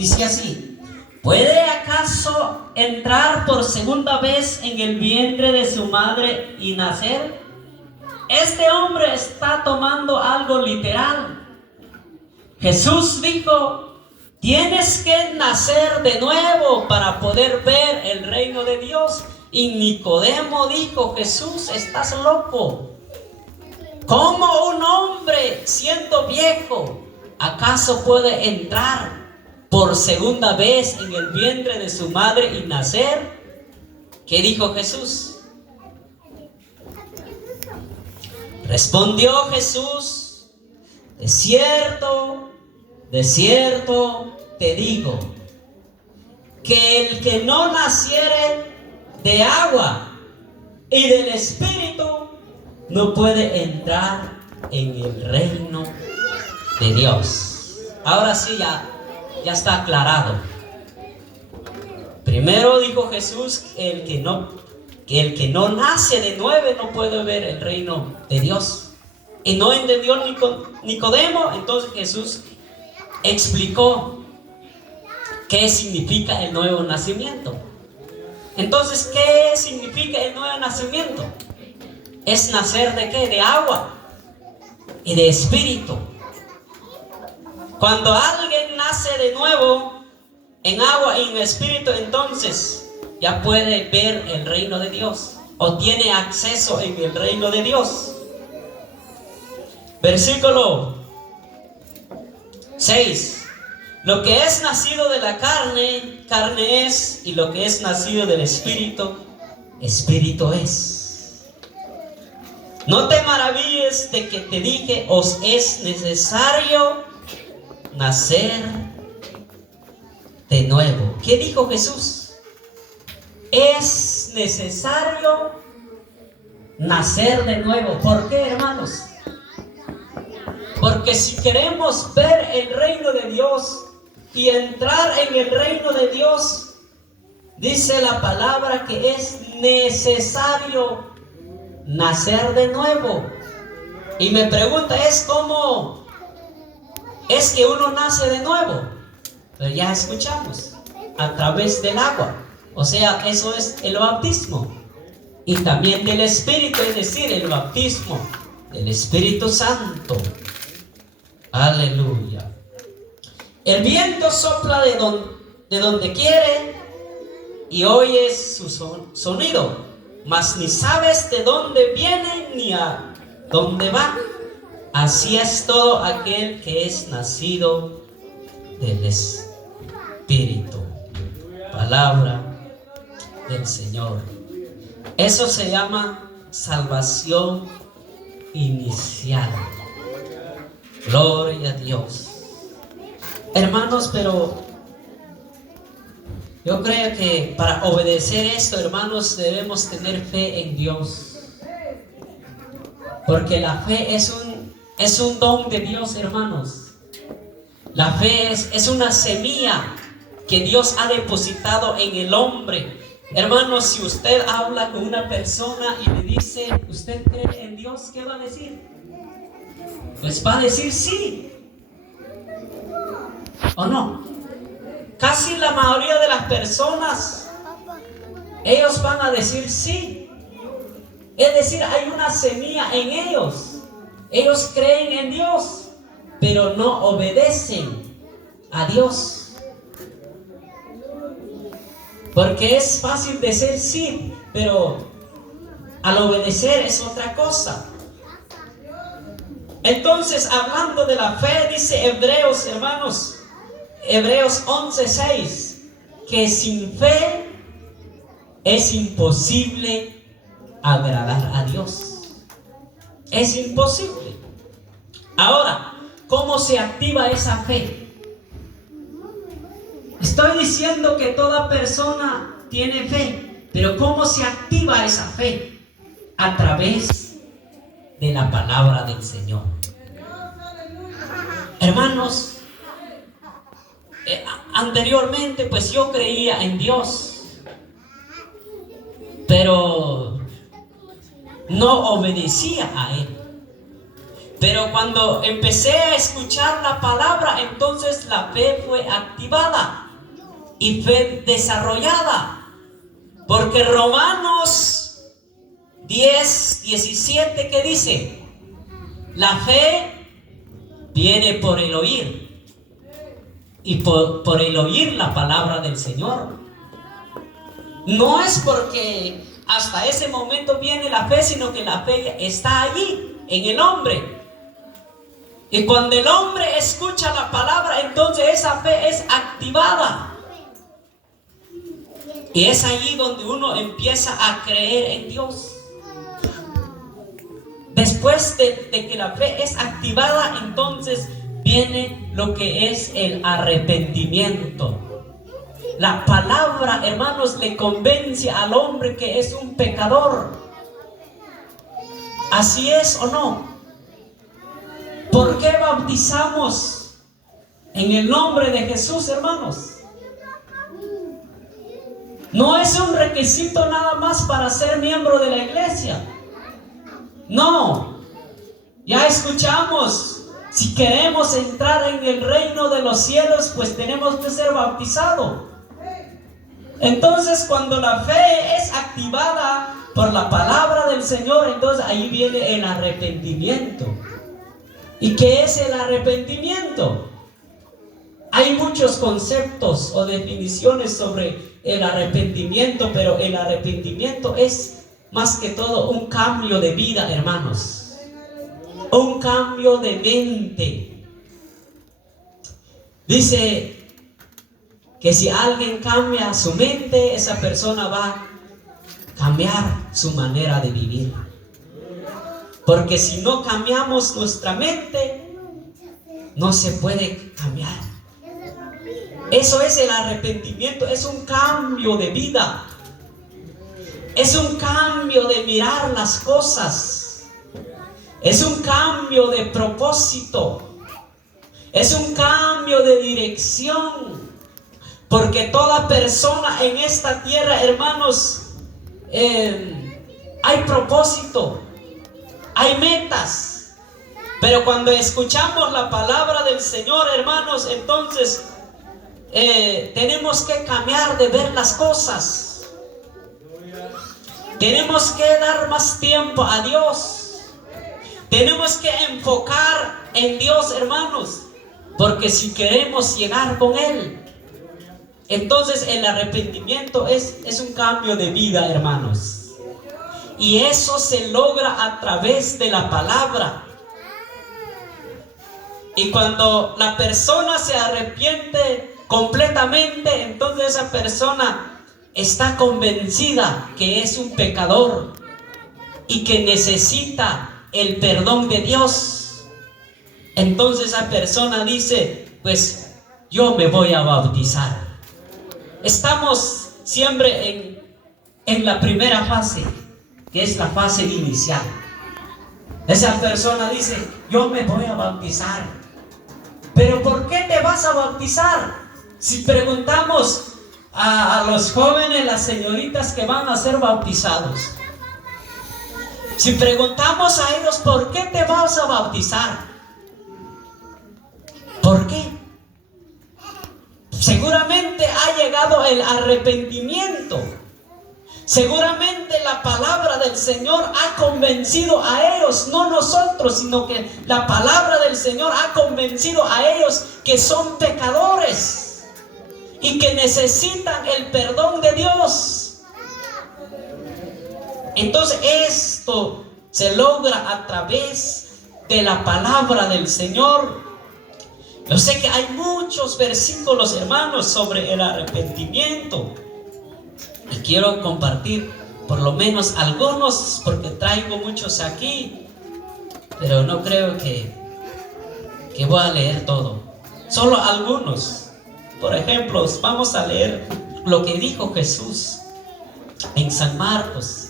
Dice así: ¿puede acaso entrar por segunda vez en el vientre de su madre y nacer? Este hombre está tomando algo literal. Jesús dijo: tienes que nacer de nuevo para poder ver el reino de Dios. Y Nicodemo dijo: Jesús, estás loco. ¿Cómo un hombre siendo viejo acaso puede entrar por segunda vez en el vientre de su madre y nacer? ¿Qué dijo Jesús? Respondió Jesús: de cierto te digo, que el que no naciere de agua y del Espíritu no puede entrar en el reino de Dios. Ahora sí, ya está aclarado. Primero dijo Jesús que el que no nace de nuevo no puede ver el reino de Dios. Y no entendió Nicodemo. Entonces Jesús explicó qué significa el nuevo nacimiento. Entonces, ¿qué significa el nuevo nacimiento? Es nacer ¿de qué? De agua y de espíritu. Cuando alguien nace de nuevo en agua y en espíritu, entonces ya puede ver el reino de Dios, o tiene acceso en el reino de Dios. Versículo 6. Lo que es nacido de la carne, carne es, y lo que es nacido del Espíritu, Espíritu es. No te maravilles de que te dije: os es necesario nacer de nuevo. ¿Qué dijo Jesús? Es necesario nacer de nuevo. ¿Por qué, hermanos? Porque si queremos ver el reino de Dios y entrar en el reino de Dios, dice la palabra que es necesario nacer de nuevo. Y me pregunta es: ¿cómo es que uno nace de nuevo? Pero ya escuchamos, a través del agua. O sea, eso es el bautismo. Y también del Espíritu, es decir, el bautismo del Espíritu Santo. Aleluya. El viento sopla de donde quiere y oyes su sonido, mas ni sabes de dónde viene ni a dónde va. Así es todo aquel que es nacido del Espíritu. Palabra del Señor. Eso se llama salvación inicial. Gloria a Dios. Hermanos, pero yo creo que para obedecer esto, hermanos, debemos tener fe en Dios. Porque la fe es un don de Dios, hermanos. La fe es una semilla que Dios ha depositado en el hombre. Hermanos, si usted habla con una persona y le dice: ¿usted cree en Dios? ¿Qué va a decir? Pues va a decir sí. ¿O no? Casi la mayoría de las personas, ellos van a decir sí. Es decir, hay una semilla en ellos. Ellos creen en Dios, pero no obedecen a Dios. Porque es fácil decir sí, pero al obedecer es otra cosa. Entonces, hablando de la fe, dice Hebreos, hermanos, Hebreos 11:6, que sin fe es imposible agradar a Dios. Es imposible. Ahora, ¿cómo se activa esa fe? Estoy diciendo que toda persona tiene fe, pero ¿cómo se activa esa fe? A través de la palabra del Señor. Hermanos, anteriormente pues yo creía en Dios, pero no obedecía a Él. Pero cuando empecé a escuchar la palabra, entonces la fe fue activada y fue desarrollada. Porque Romanos 10:17, ¿qué dice? La fe viene por el oír, y por el oír la palabra del Señor. No es porque hasta ese momento viene la fe, sino que la fe está allí, en el hombre. Y cuando el hombre escucha la palabra, entonces esa fe es activada. Y es allí donde uno empieza a creer en Dios. Después de que la fe es activada, entonces viene lo que es el arrepentimiento. La palabra, hermanos, le convence al hombre que es un pecador. ¿Así es o no? ¿Por qué bautizamos en el nombre de Jesús, hermanos? No es un requisito nada más para ser miembro de la iglesia. No. Ya escuchamos, si queremos entrar en el reino de los cielos, pues tenemos que ser bautizados. Entonces, cuando la fe es activada por la palabra del Señor, entonces ahí viene el arrepentimiento. ¿Y qué es el arrepentimiento? Hay muchos conceptos o definiciones sobre el arrepentimiento, pero el arrepentimiento es más que todo un cambio de vida, hermanos. Un cambio de mente. Dice que si alguien cambia su mente, esa persona va a cambiar su manera de vivir. Porque si no cambiamos nuestra mente, no se puede cambiar. Eso es el arrepentimiento, es un cambio de vida. Es un cambio de mirar las cosas. Es un cambio de propósito. Es un cambio de dirección. Porque toda persona en esta tierra, hermanos, hay propósito. Hay metas. Pero cuando escuchamos la palabra del Señor, hermanos, entonces tenemos que cambiar de ver las cosas. Tenemos que dar más tiempo a Dios. Tenemos que enfocar en Dios, hermanos, porque si queremos llegar con Él, entonces el arrepentimiento es un cambio de vida, hermanos. Y eso se logra a través de la palabra. Y cuando la persona se arrepiente completamente, entonces esa persona está convencida que es un pecador y que necesita el perdón de Dios. Entonces esa persona dice, pues yo me voy a bautizar. Estamos siempre en la primera fase, que es la fase inicial. Esa persona dice, yo me voy a bautizar. Pero ¿por qué te vas a bautizar? Si preguntamos a los jóvenes, las señoritas que van a ser bautizados, si preguntamos a ellos, ¿por qué te vas a bautizar? ¿Por qué? Seguramente ha llegado el arrepentimiento. Seguramente la palabra del Señor ha convencido a ellos, no nosotros, sino que la palabra del Señor ha convencido a ellos que son pecadores y que necesitan el perdón de Dios. Entonces esto se logra a través de la palabra del Señor. Yo sé que hay muchos versículos, hermanos, sobre el arrepentimiento. Y quiero compartir por lo menos algunos, porque traigo muchos aquí, pero no creo que voy a leer todo. Solo algunos. Por ejemplo, vamos a leer lo que dijo Jesús en San Marcos.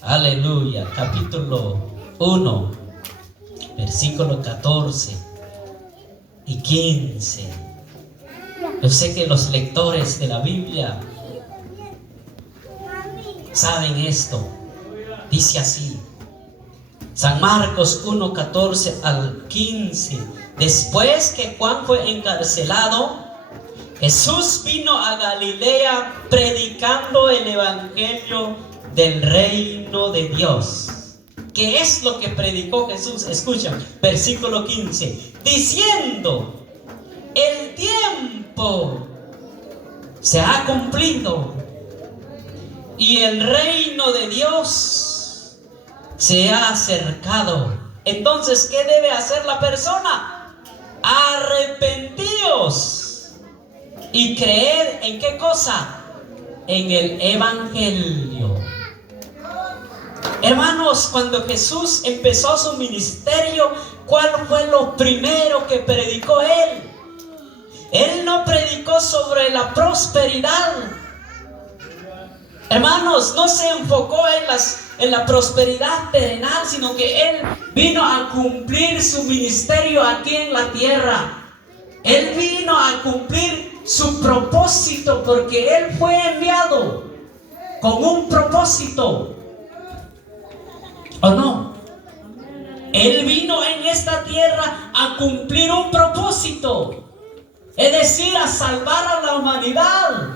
Aleluya, capítulo 1, versículo 14 y 15. Yo sé que los lectores de la Biblia saben esto. Dice así: San Marcos 1, 14 al 15. Después que Juan fue encarcelado, Jesús vino a Galilea predicando el evangelio del reino de Dios. ¿Qué es lo que predicó Jesús? Escucha, versículo 15. Diciendo: el tiempo se ha cumplido y el reino de Dios se ha acercado. Entonces, ¿qué debe hacer la persona? Arrepentíos y creed ¿en qué cosa? En el evangelio. Hermanos, cuando Jesús empezó su ministerio, ¿cuál fue lo primero que predicó Él? Él no predicó sobre la prosperidad. Hermanos, no se enfocó en la prosperidad terrenal, sino que Él vino a cumplir su ministerio aquí en la tierra. Él vino a cumplir su propósito, porque Él fue enviado con un propósito. ¿O no? Él vino en esta tierra a cumplir un propósito, es decir, a salvar a la humanidad.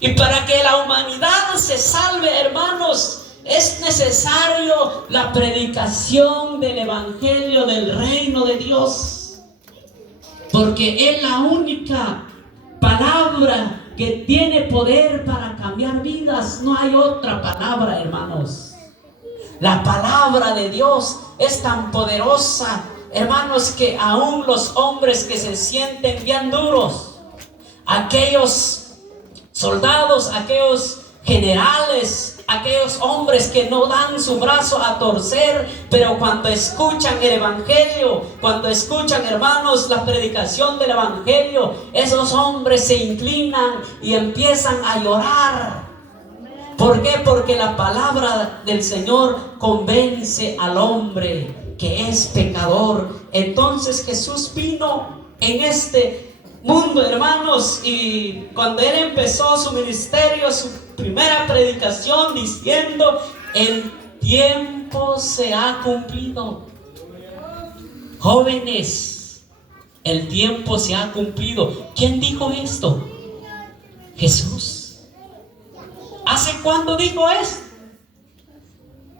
Y para que la humanidad se salve, hermanos, es necesario la predicación del evangelio del reino de Dios, porque es la única palabra que tiene poder para cambiar vidas. No hay otra palabra, hermanos. La palabra de Dios es tan poderosa, hermanos, que aún los hombres que se sienten bien duros, aquellos soldados, aquellos generales, aquellos hombres que no dan su brazo a torcer, pero cuando escuchan el evangelio, cuando escuchan, hermanos, la predicación del evangelio, esos hombres se inclinan y empiezan a llorar. ¿Por qué? Porque la palabra del Señor convence al hombre que es pecador. Entonces Jesús vino en este mundo, hermanos, y cuando Él empezó su ministerio, su primera predicación, diciendo: el tiempo se ha cumplido. Jóvenes, el tiempo se ha cumplido. ¿Quién dijo esto? Jesús. ¿Hace cuándo dijo esto?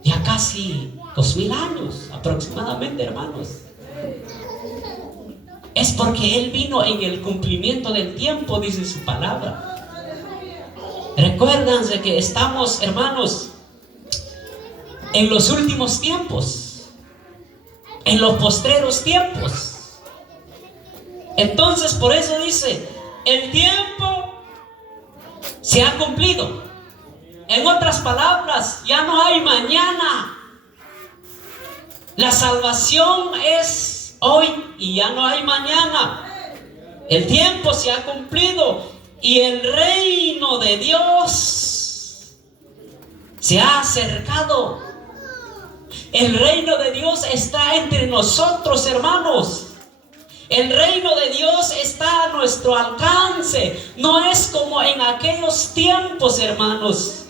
Ya casi 2000 años aproximadamente, hermanos. Es porque Él vino en el cumplimiento del tiempo, dice su palabra. Recuérdense que estamos, hermanos, en los últimos tiempos, en los postreros tiempos. Entonces, por eso dice: el tiempo se ha cumplido. En otras palabras, ya no hay mañana. La salvación es hoy y ya no hay mañana. El tiempo se ha cumplido y el reino de Dios se ha acercado. El reino de Dios está entre nosotros, hermanos. El reino de Dios está a nuestro alcance. No es como en aquellos tiempos, hermanos.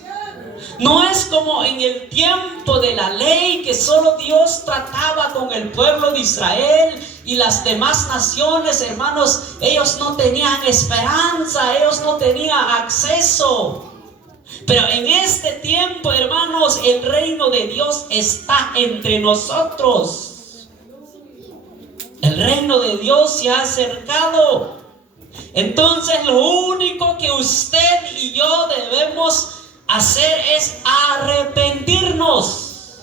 No es como en el tiempo de la ley, que solo Dios trataba con el pueblo de Israel y las demás naciones, hermanos. Ellos no tenían esperanza, ellos no tenían acceso. Pero en este tiempo, hermanos, el reino de Dios está entre nosotros. El reino de Dios se ha acercado. Entonces, lo único que usted y yo debemos hacer es arrepentirnos,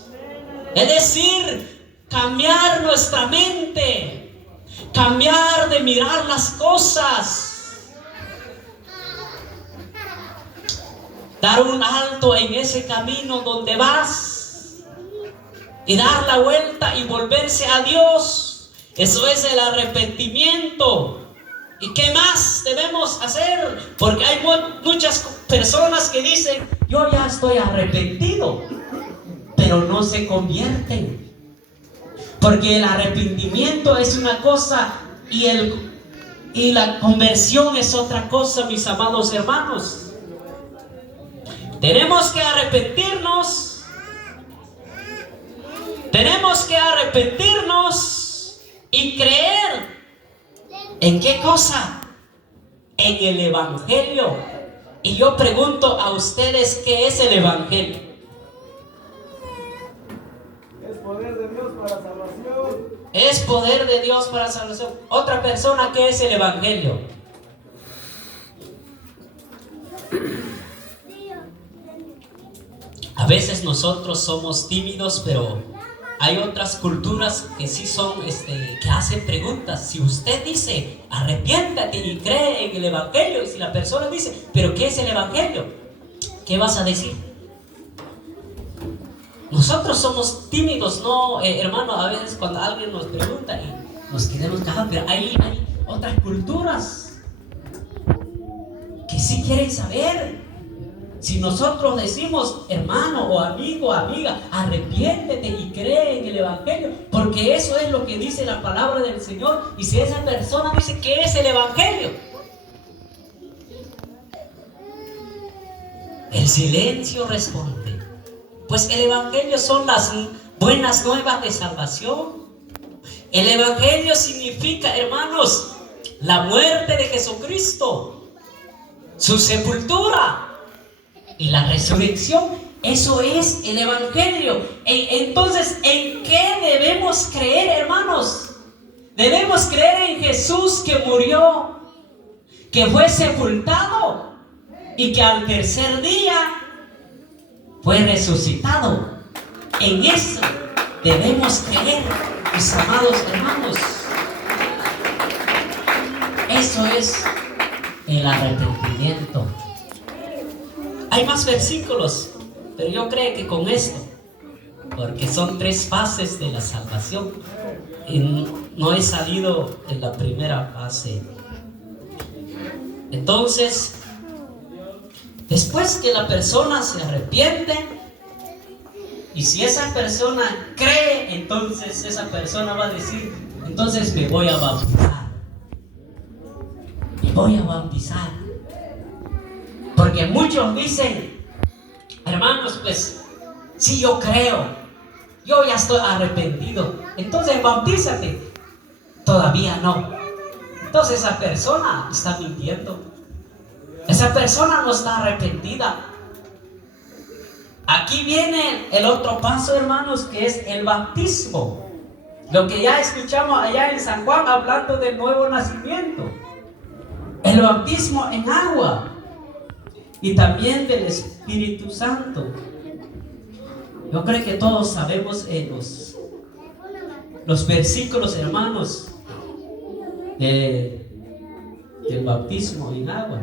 es decir, cambiar nuestra mente, cambiar de mirar las cosas, dar un alto en ese camino donde vas y dar la vuelta y volverse a Dios. Eso es el arrepentimiento. ¿Y qué más debemos hacer? Porque hay muchas personas que dicen: yo ya estoy arrepentido, pero no se convierten. Porque el arrepentimiento es una cosa y la conversión es otra cosa, mis amados hermanos. Tenemos que arrepentirnos. tenemos que arrepentirnos y creer. ¿En qué cosa? En el Evangelio. Y yo pregunto a ustedes, ¿qué es el Evangelio? Es poder de Dios para salvación. Es poder de Dios para salvación. Otra persona, ¿qué es el Evangelio? A veces nosotros somos tímidos, pero hay otras culturas que sí son, que hacen preguntas. Si usted dice, arrepiéntate y cree en el Evangelio, y si la persona dice, ¿pero qué es el Evangelio? ¿Qué vas a decir? Nosotros somos tímidos, ¿no, hermano? A veces cuando alguien nos pregunta y nos quedamos callados, pero hay otras culturas que sí quieren saber. Si nosotros decimos, hermano o amigo, amiga, arrepiéntete y cree en el Evangelio, porque eso es lo que dice la palabra del Señor. Y si esa persona dice, ¿qué es el Evangelio? El silencio responde. Pues el Evangelio son las buenas nuevas de salvación. El Evangelio significa, hermanos, la muerte de Jesucristo, su sepultura y la resurrección. Eso es el Evangelio. Entonces, ¿en qué debemos creer, hermanos? Debemos creer en Jesús, que murió, que fue sepultado y que al tercer día fue resucitado. En eso debemos creer, mis amados hermanos. Eso es el arrepentimiento. Hay más versículos, pero yo creo que con esto, porque son 3 fases de la salvación, y no he salido en la primera fase. Entonces, después que la persona se arrepiente, y si esa persona cree, entonces esa persona va a decir, entonces me voy a bautizar. Me voy a bautizar. Porque muchos dicen, hermanos, pues, si yo creo, yo ya estoy arrepentido, entonces bautízate. Todavía no. Entonces esa persona está mintiendo. Esa persona no está arrepentida. Aquí viene el otro paso, hermanos, que es el bautismo. Lo que ya escuchamos allá en San Juan, hablando del nuevo nacimiento. El bautismo en agua. Y también del Espíritu Santo. Yo creo que todos sabemos los versículos, hermanos, del bautismo en agua.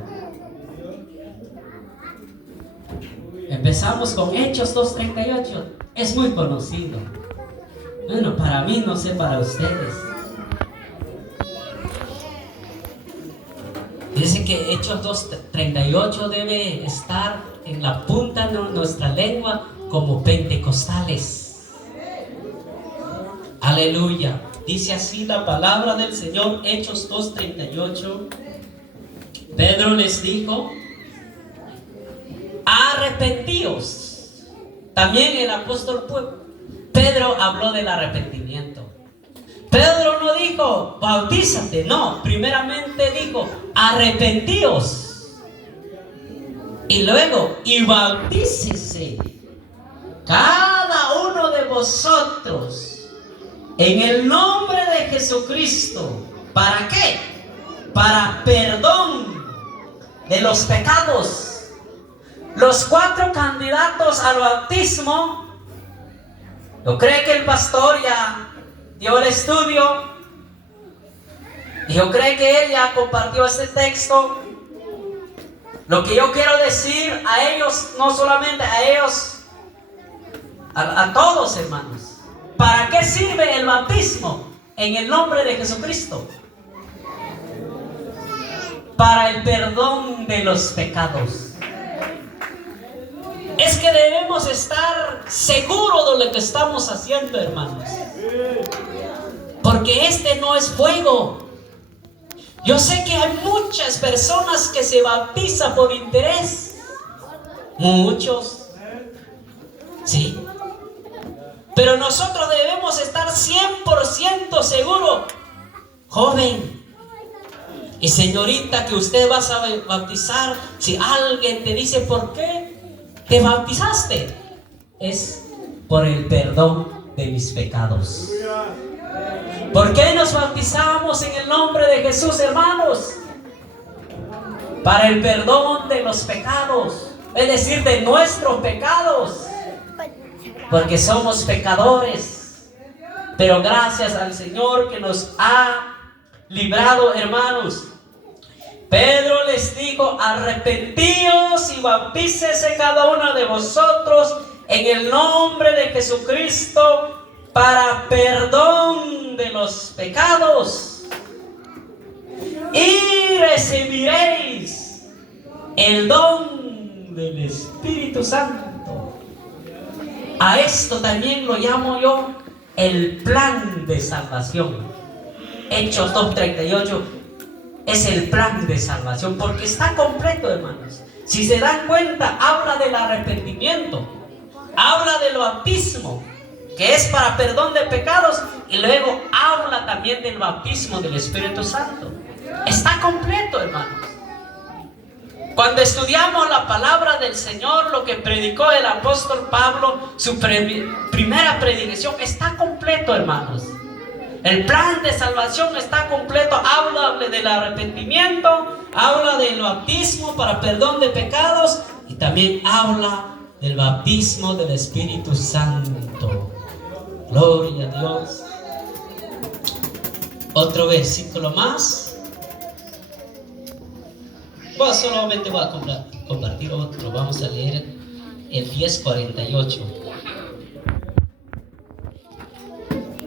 Empezamos con Hechos 2:38. Es muy conocido. Bueno, para mí, no sé para ustedes. Dice que Hechos 2:38 debe estar en la punta de nuestra lengua como pentecostales. Aleluya. Dice así la palabra del Señor, Hechos 2:38. Pedro les dijo, arrepentíos. También el apóstol Pedro habló del arrepentimiento. Pedro no dijo, bautízate, no, primeramente dijo, arrepentíos. Y luego, y bautícese cada uno de vosotros en el nombre de Jesucristo. ¿Para qué? Para perdón de los pecados. Los 4 candidatos al bautismo, yo creo que el pastor ya dio el estudio, y yo creo que él ya compartió este texto. Lo que yo quiero decir a ellos, no solamente a ellos, a todos, hermanos. ¿Para qué sirve el bautismo en el nombre de Jesucristo? Para el perdón de los pecados. Es que debemos estar seguros de lo que estamos haciendo, hermanos. Porque este no es juego. Yo sé que hay muchas personas que se bautizan por interés. Muchos. Sí. Pero nosotros debemos estar 100% seguros, joven y señorita, que usted va a bautizar. Si alguien te dice por qué te bautizaste, es por el perdón de mis pecados. ¿Por qué nos bautizamos en el nombre de Jesús, hermanos? Para el perdón de los pecados, es decir, de nuestros pecados, porque somos pecadores. Pero gracias al Señor que nos ha librado, hermanos. Pedro les dijo: arrepentíos y bautícese cada uno de vosotros en el nombre de Jesucristo para perdón de los pecados, y recibiréis el don del Espíritu Santo. A esto también lo llamo yo el plan de salvación. Hechos 2:38 es el plan de salvación, porque está completo, hermanos. Si se dan cuenta, habla del arrepentimiento, habla del bautismo, que es para perdón de pecados, y luego habla también del bautismo del Espíritu Santo. Está completo, hermanos. Cuando estudiamos la palabra del Señor, lo que predicó el apóstol Pablo, su primera predicación, está completo, hermanos. El plan de salvación está completo. Habla del arrepentimiento, habla del bautismo para perdón de pecados, y también habla del bautismo del Espíritu Santo. Gloria a Dios. Otro versículo más. Solamente voy a compartir otro. Vamos a leer el 10:48.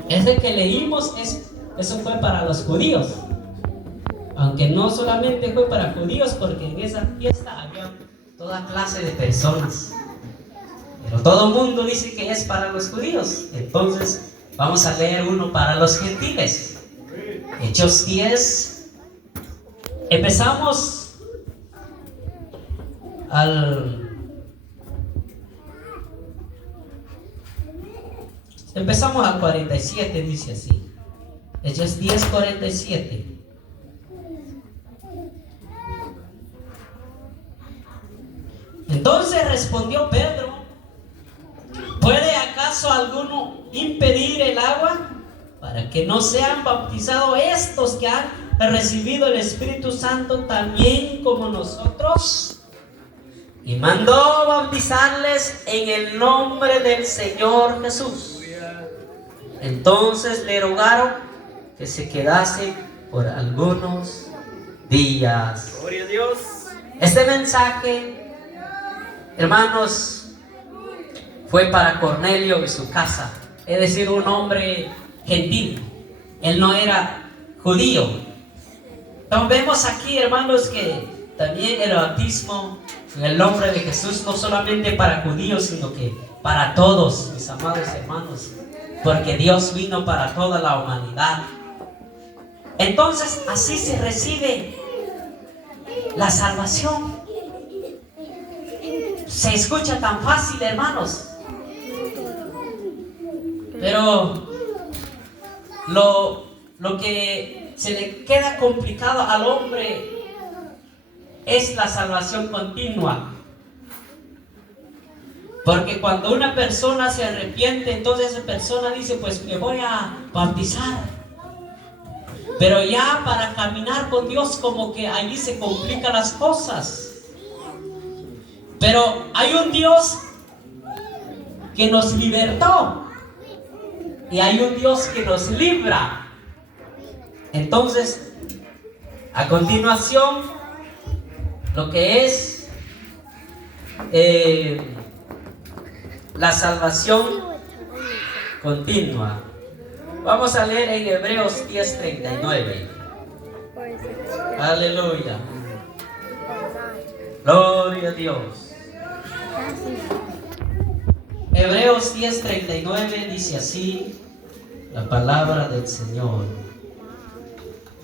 Ese que leímos, eso fue para los judíos. Aunque no solamente fue para judíos, porque en esa fiesta había toda clase de personas. Pero todo el mundo dice que es para los judíos. Entonces vamos a leer uno para los gentiles. Hechos 10. Empezamos al 47, dice así. Hechos 10:47. Entonces respondió Pedro: ¿puede acaso alguno impedir el agua para que no sean bautizados estos que han recibido el Espíritu Santo también como nosotros? Y mandó bautizarles en el nombre del Señor Jesús. Entonces le rogaron que se quedase por algunos días. Gloria a Dios. Este mensaje, hermanos, fue para Cornelio y su casa, es decir, un hombre gentil. Él no era judío. Entonces vemos aquí, hermanos, que también el bautismo en el nombre de Jesús no solamente para judíos, sino que para todos, mis amados hermanos, porque Dios vino para toda la humanidad. Entonces así se recibe la salvación. Se escucha tan fácil, hermanos, pero lo que se le queda complicado al hombre es la salvación continua. Porque cuando una persona se arrepiente, entonces esa persona dice: pues me voy a bautizar. Pero ya para caminar con Dios, como que allí se complican las cosas. Pero hay un Dios que nos libertó, y hay un Dios que nos libra. Entonces, a continuación, lo que es la salvación continua. Vamos a leer en Hebreos 10:39. Aleluya. Gloria a Dios. Hebreos 10:39 dice así la palabra del Señor.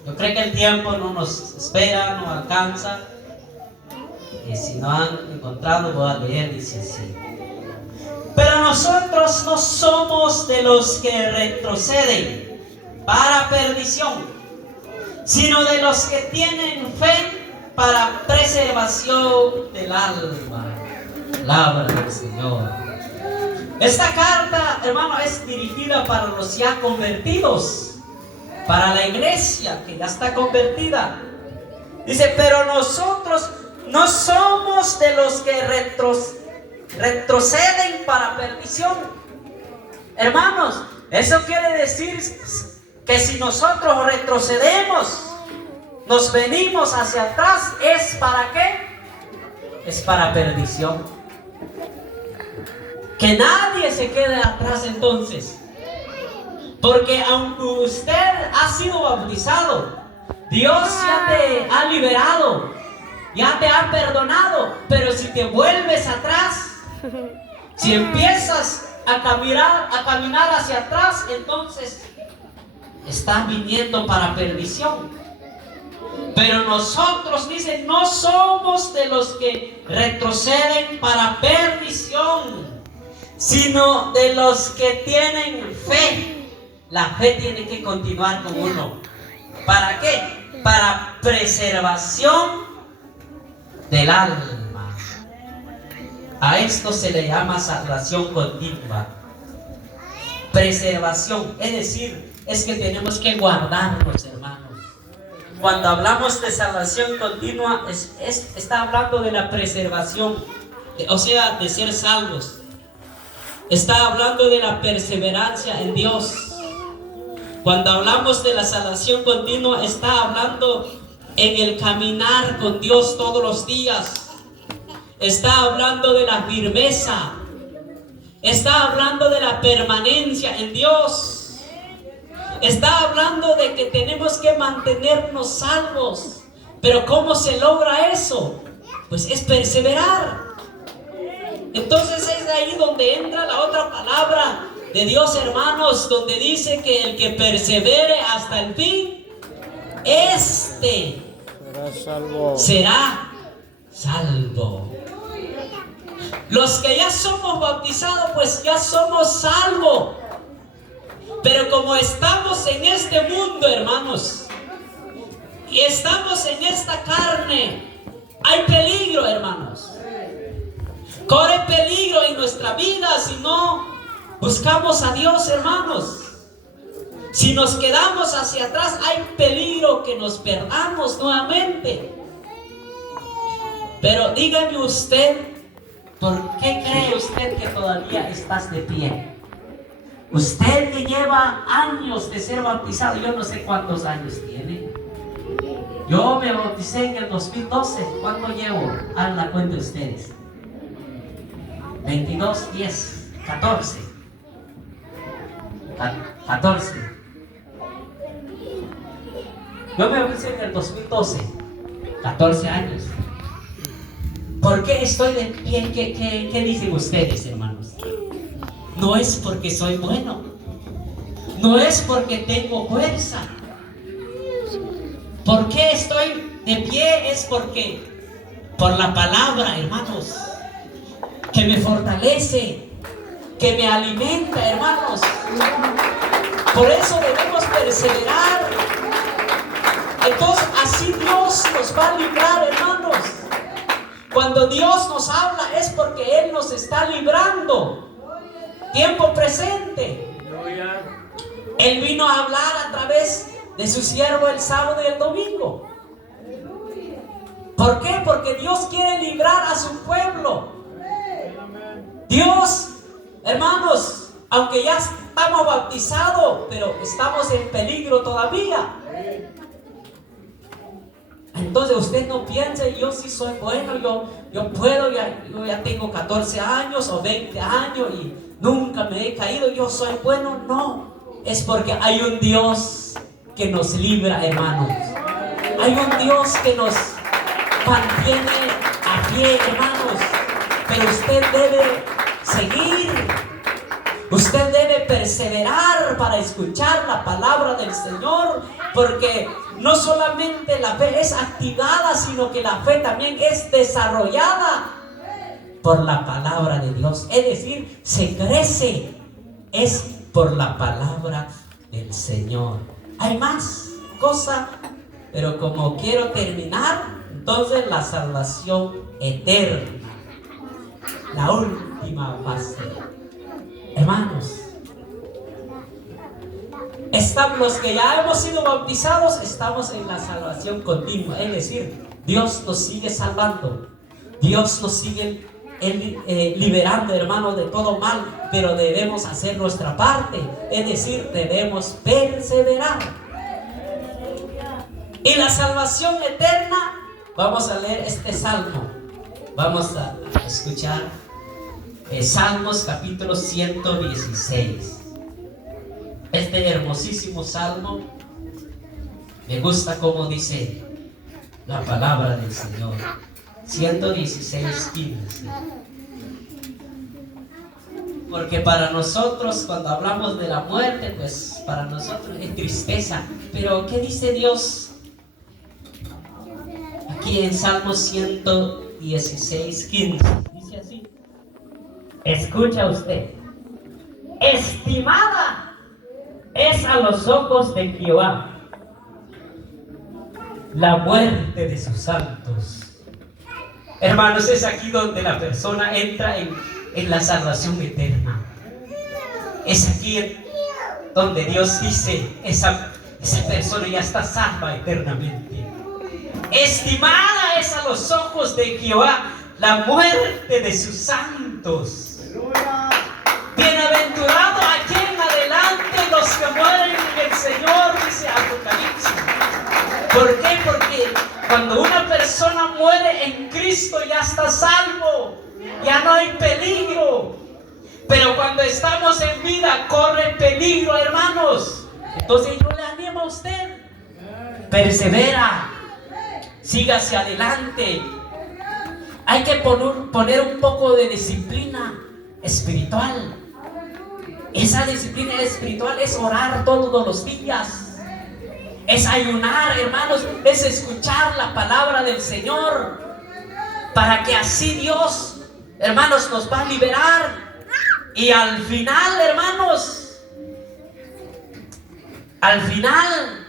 Yo creo que el tiempo no nos espera, no alcanza. Y si no han encontrado, voy a leer, dice así: Pero nosotros no somos de los que retroceden para perdición, sino de los que tienen fe para preservación del alma. Palabra del Señor. Esta carta, hermano, es dirigida para los ya convertidos, para la iglesia que ya está convertida. Dice, pero nosotros no somos de los que retroceden para perdición. Hermanos, eso quiere decir que si nosotros retrocedemos, nos venimos hacia atrás, ¿es para qué? Es para perdición. Que nadie se quede atrás entonces. Porque aunque usted ha sido bautizado, Dios ya te ha liberado, ya te ha perdonado. Pero si te vuelves atrás, si empiezas a caminar hacia atrás, entonces estás viniendo para perdición. Pero nosotros, dicen, no somos de los que retroceden para perdición, sino de los que tienen fe. La fe tiene que continuar con uno. ¿Para qué? Para preservación del alma. A esto se le llama salvación continua. Preservación, es decir, es que tenemos que guardarnos, hermanos. Cuando hablamos de salvación continua, está hablando de la preservación, o sea, de ser salvos. Está hablando de la perseverancia en Dios. Cuando hablamos de la salvación continua, está hablando en el caminar con Dios todos los días. Está hablando de la firmeza. Está hablando de la permanencia en Dios. Está hablando de que tenemos que mantenernos salvos. Pero ¿cómo se logra eso? Pues es perseverar. Entonces es ahí donde entra la otra palabra de Dios, hermanos, donde dice que el que persevere hasta el fin, este será salvo. Los que ya somos bautizados, pues ya somos salvos. Pero como estamos en este mundo, hermanos, y estamos en esta carne, hay peligro, hermanos. Corre peligro en nuestra vida si no buscamos a Dios, hermanos. Si nos quedamos hacia atrás, hay peligro que nos perdamos nuevamente. Pero dígame usted, ¿por qué cree usted que todavía estás de pie? Usted que lleva años de ser bautizado, yo no sé cuántos años tiene. Yo me bauticé en el 2012. ¿Cuánto llevo? Hagan la cuenta ustedes. 22, 10, 14. 14. Yo me bauticé en el 2012. 14 años. ¿Por qué estoy de pie? ¿Qué dicen ustedes, hermanos? No es porque soy bueno. No es porque tengo fuerza. ¿Por qué estoy de pie? Es porque por la palabra, hermanos, que me fortalece, que me alimenta, hermanos. Por eso debemos perseverar. Entonces así Dios nos va a librar, hermanos. Cuando Dios nos habla es porque Él nos está librando. Tiempo presente. Él vino a hablar a través de su siervo el sábado y el domingo. ¿Por qué? Porque Dios quiere librar a su pueblo. Dios, hermanos, aunque ya estamos bautizados, pero estamos en peligro todavía. Entonces usted no piense, yo sí soy bueno, yo puedo, yo ya tengo 14 años o 20 años y nunca me he caído, yo soy bueno. No, es porque hay un Dios que nos libra, hermanos. Hay un Dios que nos mantiene a pie, hermanos. Pero usted debe seguir. Usted debe perseverar para escuchar la palabra del Señor, porque no solamente la fe es activada, sino que la fe también es desarrollada. por la palabra de Dios. Es decir, se crece es por la palabra del Señor. Hay más cosas, pero como quiero terminar, entonces la salvación eterna, la última fase. Hermanos, los que ya hemos sido bautizados estamos en la salvación continua, es decir, Dios nos sigue salvando, Dios nos sigue liberando, hermanos, de todo mal, pero debemos hacer nuestra parte, es decir, debemos perseverar. Y la salvación eterna, vamos a leer este salmo, vamos a escuchar Salmos capítulo 116. Este hermosísimo salmo, me gusta como dice la palabra del Señor. 116:15. Porque para nosotros, cuando hablamos de la muerte, pues para nosotros es tristeza. Pero ¿qué dice Dios? Aquí en Salmo 116:15. Dice así. Escucha usted. Estimada es a los ojos de Jehová la muerte de sus santos. Hermanos, es aquí donde la persona entra en la salvación eterna. Es aquí donde Dios dice, esa persona ya está salva eternamente. Estimada es a los ojos de Jehová la muerte de sus santos. Bienaventurado aquí en adelante los que mueren en el Señor, dice Apocalipsis. ¿Por qué? Porque cuando una persona muere en Cristo ya está salvo, ya no hay peligro. Pero cuando estamos en vida corre peligro, hermanos. Entonces yo le animo a usted, persevera, siga hacia adelante. Hay que poner un poco de disciplina espiritual. Esa disciplina espiritual es orar todos los días, es ayunar, hermanos, es escuchar la palabra del Señor, para que así Dios, hermanos, nos va a liberar. Y al final, hermanos, al final,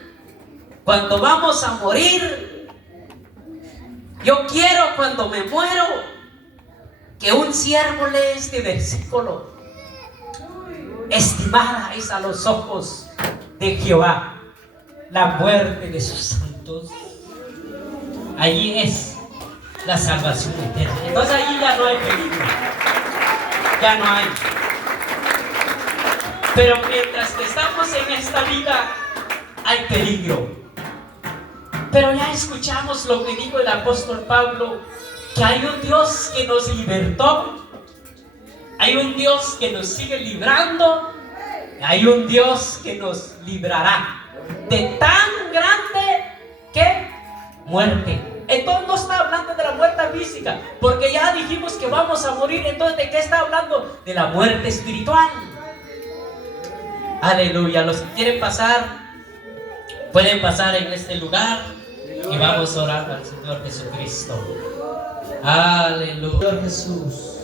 cuando vamos a morir, yo quiero, cuando me muero, que un siervo lea este versículo. Estimada es a los ojos de Jehová la muerte de sus santos. Allí es la salvación eterna. Entonces allí ya no hay peligro, ya no hay. Pero mientras que estamos en esta vida hay peligro. Pero ya escuchamos lo que dijo el apóstol Pablo, que hay un Dios que nos libertó, hay un Dios que nos sigue librando, hay un Dios que nos librará de tan grande que muerte. Entonces no está hablando de la muerte física, porque ya dijimos que vamos a morir. Entonces, ¿de qué está hablando? De la muerte espiritual. Aleluya. Los que quieren pasar, pueden pasar en este lugar y vamos a orar al Señor Jesucristo. Aleluya. Señor Jesús,